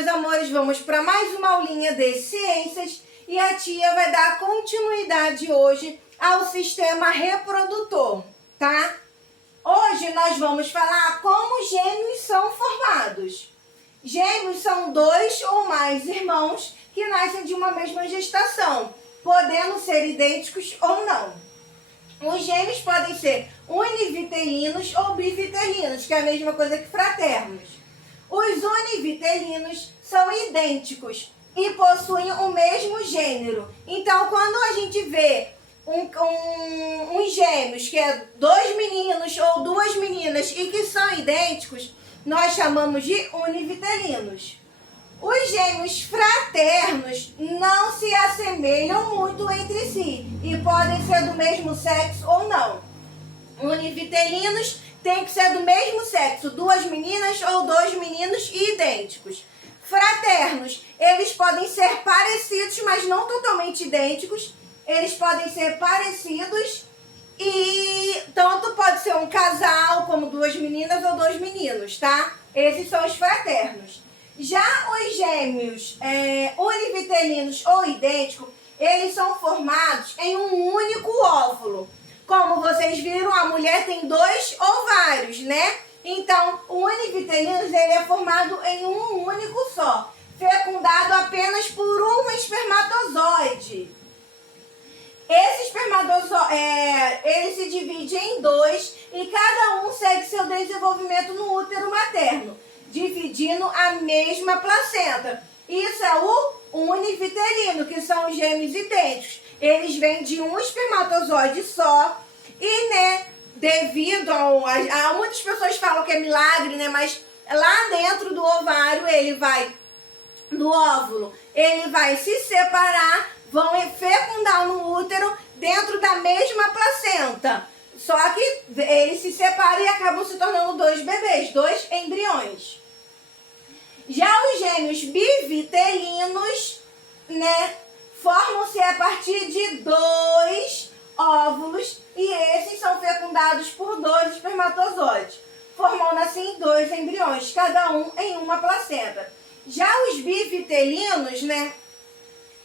meus amores, vamos para mais uma aulinha de ciências e a tia vai dar continuidade hoje ao sistema reprodutor, tá? Hoje nós vamos falar como gêmeos são formados. Gêmeos são dois ou mais irmãos que nascem de uma mesma gestação, podendo ser idênticos ou não. Os gêmeos podem ser univitelinos ou bivitelinos, que é a mesma coisa que fraternos. Os univitelinos são idênticos e possuem o mesmo gênero. Então, quando a gente vê uns gêmeos, que é dois meninos ou duas meninas e que são idênticos, nós chamamos de univitelinos. Os gêmeos fraternos não se assemelham muito entre si e podem ser do mesmo sexo ou não. Univitelinos tem que ser do mesmo sexo, duas meninas ou dois meninos idênticos. Fraternos, eles podem ser parecidos, mas não totalmente idênticos. Eles podem ser parecidos e tanto pode ser um casal, como duas meninas ou dois meninos, tá? Esses são os fraternos. Já os gêmeos univitelinos ou idênticos, eles são formados em um único óvulo. Como vocês viram, a mulher tem dois ovários, né? Então, o univitelino ele é formado em um único só, fecundado apenas por um espermatozoide. Esse espermatozoide, ele se divide em dois e cada um segue seu desenvolvimento no útero materno, dividindo a mesma placenta. Isso é o univitelino, que são os gêmeos idênticos. Eles vêm de um espermatozoide só e, né, devido a muitas pessoas falam que é milagre, né, mas lá dentro do ovário, do óvulo, ele vai se separar, vão fecundar no útero dentro da mesma placenta. Só que eles se separam e acabam se tornando dois bebês, dois embriões. Já os gêmeos bivitelinos, né, formam-se a partir de dois óvulos e esses são fecundados por dois espermatozoides, formando assim dois embriões, cada um em uma placenta. Já os bivitelinos, né,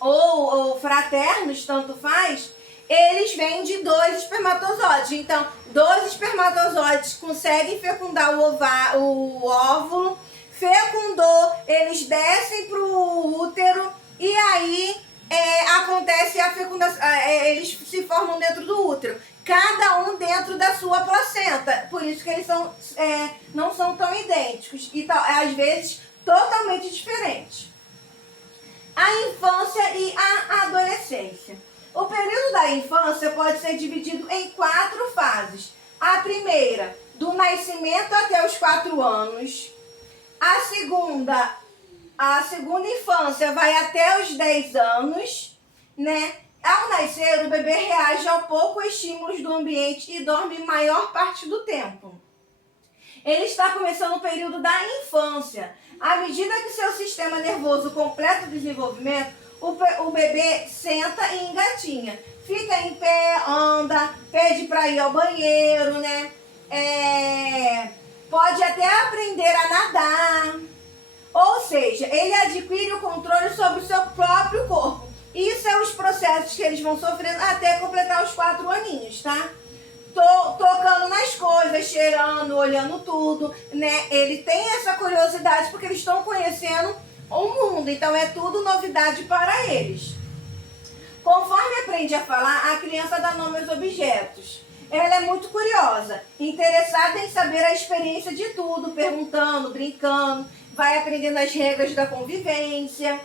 ou fraternos, tanto faz, eles vêm de dois espermatozoides. Então, dois espermatozoides conseguem fecundar o óvulo, fecundou, eles descem para o útero e aí acontece a fecundação, eles se formam dentro do útero, cada um dentro da sua placenta, por isso que eles não são tão idênticos e às vezes totalmente diferentes. A infância e a adolescência. O período da infância pode ser dividido em 4 fases. A primeira, do nascimento até os 4 anos. A segunda infância vai até os 10 anos, né? Ao nascer, o bebê reage ao poucos estímulos do ambiente e dorme maior parte do tempo. Ele está começando o período da infância. À medida que seu sistema nervoso completa o desenvolvimento, o bebê senta e engatinha. Fica em pé, anda, pede para ir ao banheiro, né? Pode até aprender a nadar. Ou seja, ele adquire o controle sobre o seu próprio corpo. Isso são os processos que eles vão sofrendo até completar os 4 aninhos, tá? Tocando nas coisas, cheirando, olhando tudo, né? Ele tem essa curiosidade porque eles estão conhecendo o mundo, então é tudo novidade para eles. Conforme aprende a falar, a criança dá nome aos objetos. Ela é muito curiosa, interessada em saber a experiência de tudo, perguntando, brincando, vai aprendendo as regras da convivência.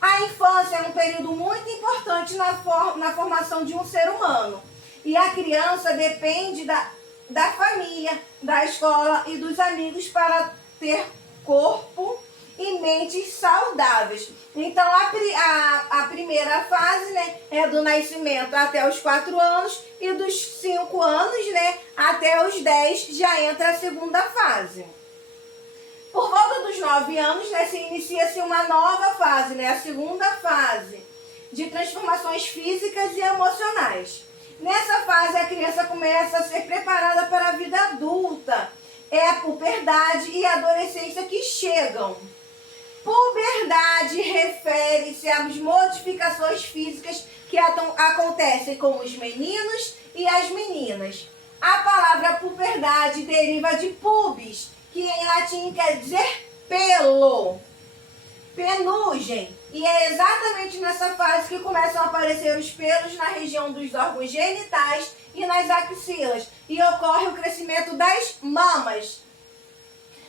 A infância é um período muito importante na formação de um ser humano. E a criança depende da família, da escola e dos amigos para ter corpo e mentes saudáveis. Então, a primeira fase, né, é do nascimento até os 4 anos e dos 5 anos, né, até os 10 já entra a segunda fase. Por volta dos 9 anos, né, inicia-se uma nova fase, né, a segunda fase de transformações físicas e emocionais. Nessa fase, a criança começa a ser preparada para a vida adulta. É a puberdade e a adolescência que chegam. Puberdade refere-se às modificações físicas que acontecem com os meninos e as meninas. A palavra puberdade deriva de pubis, que em latim quer dizer pelo, penugem. E é exatamente nessa fase que começam a aparecer os pelos na região dos órgãos genitais e nas axilas, e ocorre o crescimento das mamas.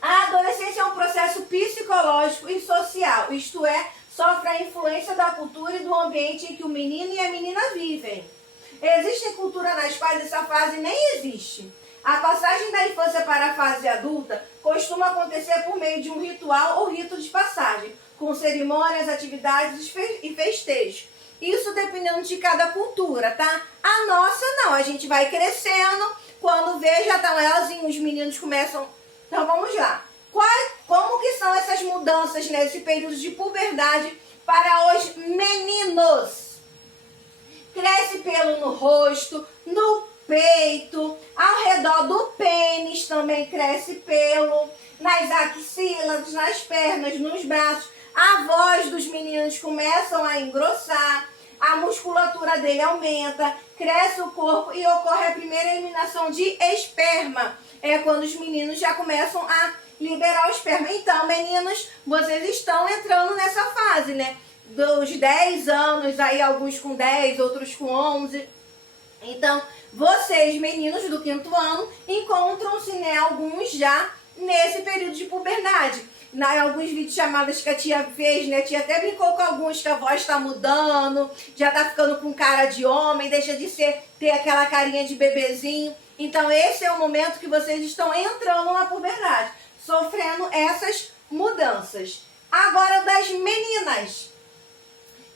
A adolescência é um processo psicológico e social, isto é, sofre a influência da cultura e do ambiente em que o menino e a menina vivem. Existem culturas nas quais essa fase nem existe. A passagem da infância para a fase adulta costuma acontecer por meio de um ritual ou rito de passagem, com cerimônias, atividades e festejos. Isso dependendo de cada cultura, tá? A nossa não, a gente vai crescendo, quando vê já estão elas e os meninos começam... Então vamos lá. Como que são essas mudanças nesse período de puberdade para os meninos? Cresce pelo no rosto, no peito, ao redor do pênis também cresce pelo, nas axilas, nas pernas, nos braços. A voz dos meninos começam a engrossar, a musculatura dele aumenta, cresce o corpo e ocorre a primeira eliminação de esperma. É quando os meninos já começam a liberar o esperma. Então, meninos, vocês estão entrando nessa fase, né? Dos 10 anos, aí alguns com 10, outros com 11. Então, vocês, meninos do 5º ano, encontram-se, né, alguns já nesse período de puberdade. Em alguns vídeos chamadas que a tia fez, né, a tia até brincou com alguns que a voz está mudando, já está ficando com cara de homem, deixa de ter aquela carinha de bebezinho. Então, esse é o momento que vocês estão entrando na puberdade, sofrendo essas mudanças. Agora, das meninas.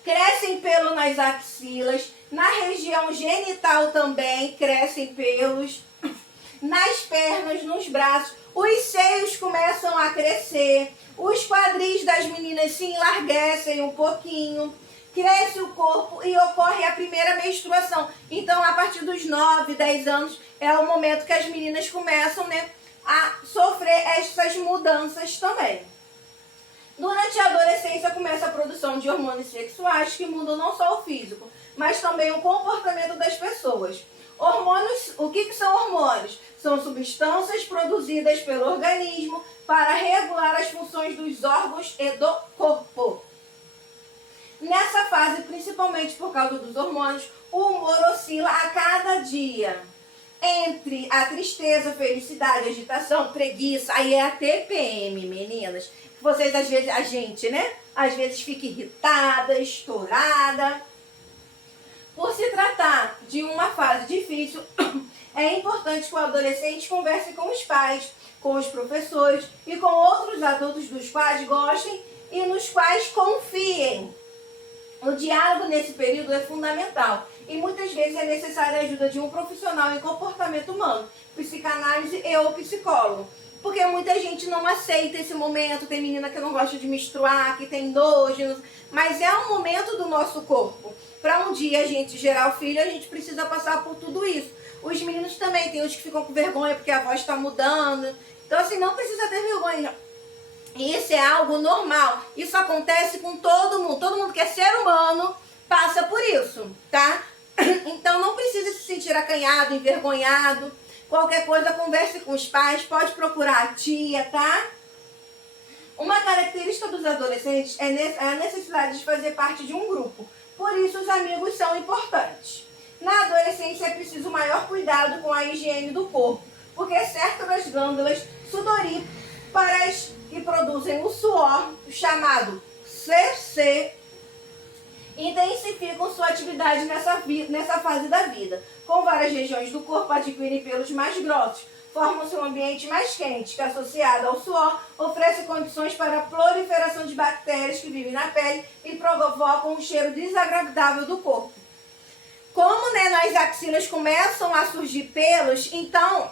Crescem pelo nas axilas, na região genital também crescem pelos, nas pernas, nos braços, os seios começam a crescer, os quadris das meninas se enlarguecem um pouquinho, cresce o corpo e ocorre a primeira menstruação. Então, a partir dos 9, 10 anos, é o momento que as meninas começam, né, a sofrer essas mudanças também. Durante a adolescência começa a produção de hormônios sexuais que mudam não só o físico, mas também o comportamento das pessoas. Hormônios, o que são hormônios? São substâncias produzidas pelo organismo para regular as funções dos órgãos e do corpo. Nessa fase, principalmente por causa dos hormônios, o humor oscila a cada dia. Entre a tristeza, felicidade, agitação, preguiça, aí é a TPM, meninas. Vocês, às vezes, a gente, né? Às vezes fica irritada, estourada. Por se tratar de uma fase difícil, é importante que o adolescente converse com os pais, com os professores e com outros adultos dos quais gostem e nos quais confiem. O diálogo nesse período é fundamental e muitas vezes é necessária a ajuda de um profissional em comportamento humano, psicanálise e ou psicólogo. Porque muita gente não aceita esse momento, tem menina que não gosta de menstruar, que tem nojo, mas é um momento do nosso corpo. Para um dia a gente gerar o filho, a gente precisa passar por tudo isso. Os meninos também, tem uns que ficam com vergonha porque a voz está mudando. Então assim, não precisa ter vergonha. Isso é algo normal. Isso acontece com todo mundo. Todo mundo que é ser humano passa por isso, tá? Então não precisa se sentir acanhado, envergonhado. Qualquer coisa, converse com os pais, pode procurar a tia, tá? Uma característica dos adolescentes é a necessidade de fazer parte de um grupo. Por isso, os amigos são importantes. Na adolescência, é preciso maior cuidado com a higiene do corpo, porque certas glândulas sudoríparas que produzem o suor, chamado CC, intensificam sua atividade nessa fase da vida. Com várias regiões do corpo adquirem pelos mais grossos, formam-se um ambiente mais quente, que associado ao suor, oferece condições para a proliferação de bactérias que vivem na pele e provocam um cheiro desagradável do corpo. Como, né, nas axilas começam a surgir pelos, então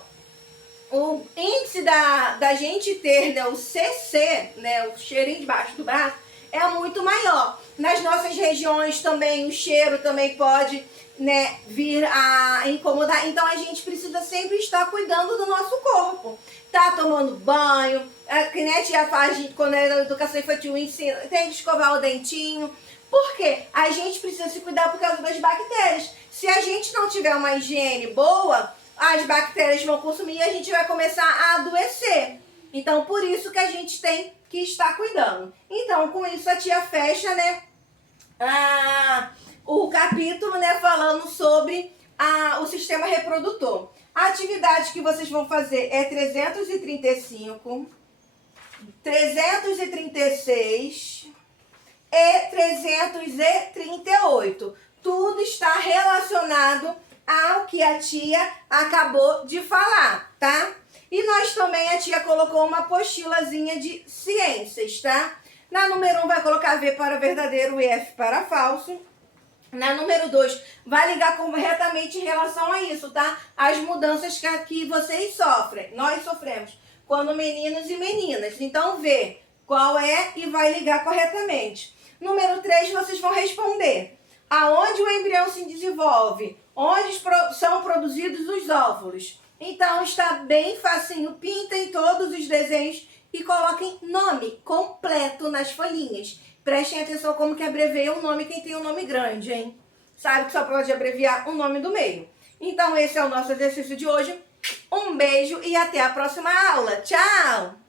o índice da gente ter, né, o CC, né, o cheirinho debaixo do braço, é muito maior. Nas nossas regiões também, o cheiro também pode, né, vir a incomodar. Então a gente precisa sempre estar cuidando do nosso corpo. Tá tomando banho, que nem a tia faz quando é da educação infantil, ensina, tem que escovar o dentinho. Por quê? A gente precisa se cuidar por causa das bactérias. Se a gente não tiver uma higiene boa, as bactérias vão consumir e a gente vai começar a adoecer. Então, por isso que a gente tem que estar cuidando. Então, com isso, a tia fecha, né, o capítulo, né, falando sobre o sistema reprodutor. A atividade que vocês vão fazer é 335, 336 e 338. Tudo está relacionado ao que a tia acabou de falar, tá? E nós também, a tia colocou uma apostilazinha de ciências, tá? Na número 1 vai colocar V para verdadeiro e F para falso. Na número 2 vai ligar corretamente em relação a isso, tá? As mudanças que aqui vocês sofrem, nós sofremos, quando meninos e meninas. Então, V qual é e vai ligar corretamente. Número 3, vocês vão responder. Aonde o embrião se desenvolve? Onde são produzidos os óvulos? Então, está bem facinho. Pintem todos os desenhos e coloquem nome completo nas folhinhas. Prestem atenção como que abreveia o nome quem tem um nome grande, hein? Sabe que só pode abreviar o nome do meio. Então, esse é o nosso exercício de hoje. Um beijo e até a próxima aula. Tchau!